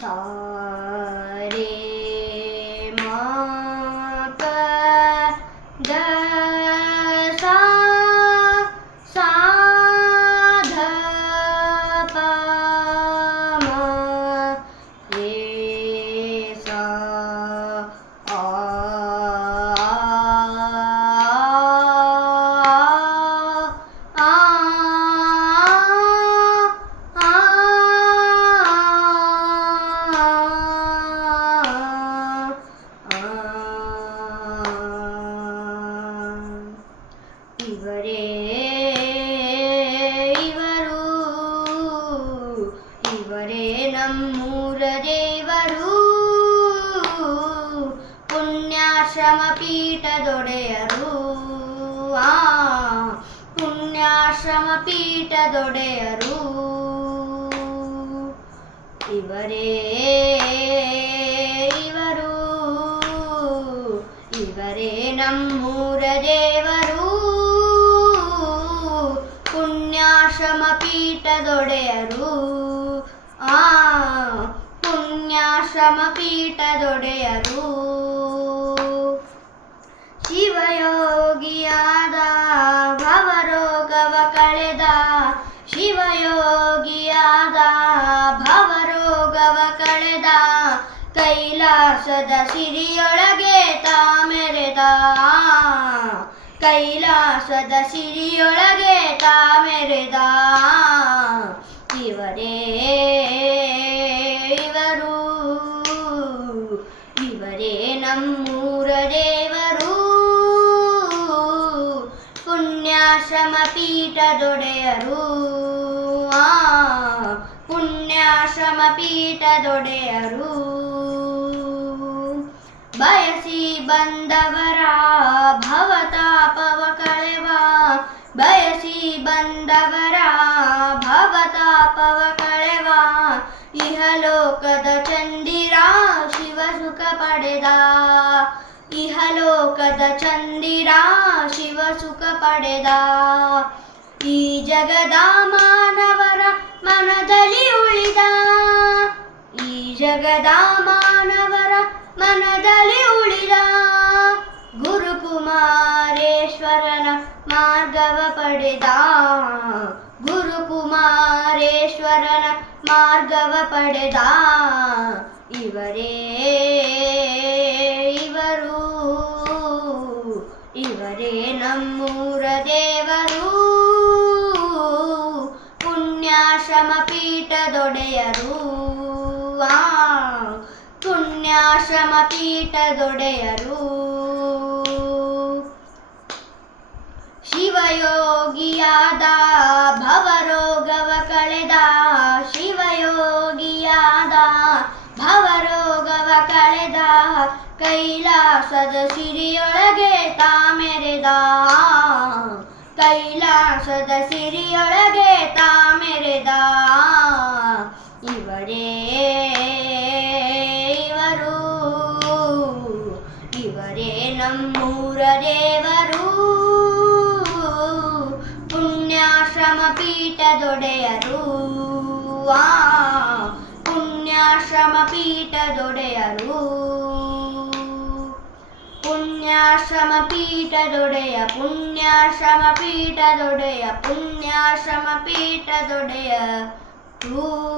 Sorry. ನಮ್ಮೂರ ದೇವರು ಪುಣ್ಯಾಶ್ರಮ ಪೀಠದೊಡೆಯರು ಆ ಪುಣ್ಯಾಶ್ರಮ ಪೀಠದೊಡೆಯರು ಇವರೇ ಇವರು ಇವರೇ ನಮ್ಮೂರ ದೇವರು ಪುಣ್ಯಾಶ್ರಮ ಪೀಠದೊಡೆಯರು ಪುಣ್ಯಾಶ್ರಮ ಪೀಠದೊಡೆಯರು ಶಿವಯೋಗಿಯಾದ ಭವರೋಗವ ಕಳೆದ ಶಿವಯೋಗಿಯಾದ ಭವರೋಗವ ಕಳೆದ ಕೈಲಾಸದ ಸಿರಿಯೊಳಗೆ ತಾಮೆರೆದ ಕೈಲಾಸದ ಸಿರಿಯೊಳಗೆ ತಾಮೆರೆದ ಇವರೇ ಇವರು. ಇವರೇ ನಮ್ಮೂರ ದೇವರು. ಪುಣ್ಯಾಶ್ರಮ ಪೀಠದೊಡೆಯರು ಪುಣ್ಯಾಶ್ರಮ ಪೀಠದೊಡೆಯರು ಬಯಸಿ ಬಂದವರ ಭವತಾಪವ ಕಳೆವ. ಬಯಸಿ ಬಂದವರ ಇಹಲೋಕದ ಚಂದಿರ ಶಿವ ಸುಖ ಪಡೆದ. ಇಹಲೋಕದ ಚಂದಿರ ಶಿವ ಸುಖ ಪಡೆದ. ಈ ಜಗದ ಮಾನವರ ಮನದಲ್ಲಿ ಉಳಿದ. ಈ ಜಗದ ಪಡೆದ ಗುರುಕುಮಾರೇಶ್ವರನ ಮಾರ್ಗವ ಪಡೆದ ಇವರೇ ಇವರು ಇವರೇ ನಮ್ಮೂರ ದೇವರು. ಪುಣ್ಯಾಶ್ರಮ ಪೀಠದೊಡೆಯರು. ಪುಣ್ಯಾಶ್ರಮ ಪೀಠದೊಡೆಯರು. ಶಿವಯೋಗಿಯಾದ ಭವರೋಗವ ಕಳೆದ ಶಿವಯೋಗಿಯಾದ ಭವರೋಗವ ಕಳೆದ ಕೈಲಾಸದ ಸಿರಿಯೊಳಗೆ ತಾಮೆರೆದ ಕೈಲಾಸದ ಸಿರಿಯೊಳಗೆ ತಾಮೆರೆದ ಇವರೇ ಇವರು ಇವರೇ ನಮ್ಮೂರ ದೇವರು ಪೀಠದೊಡೆಯರು. ಪುಣ್ಯಾಶ್ರಮ ಪೀಠದೊಡೆಯರು ಪುಣ್ಯಾಶ್ರಮ ಪೀಠದೊಡೆಯ ಪುಣ್ಯಾಶ್ರಮ ಪೀಠದೊಡೆಯ ಪುಣ್ಯಾಶ್ರಮ ಪೀಠದೊಡೆಯ ರೂ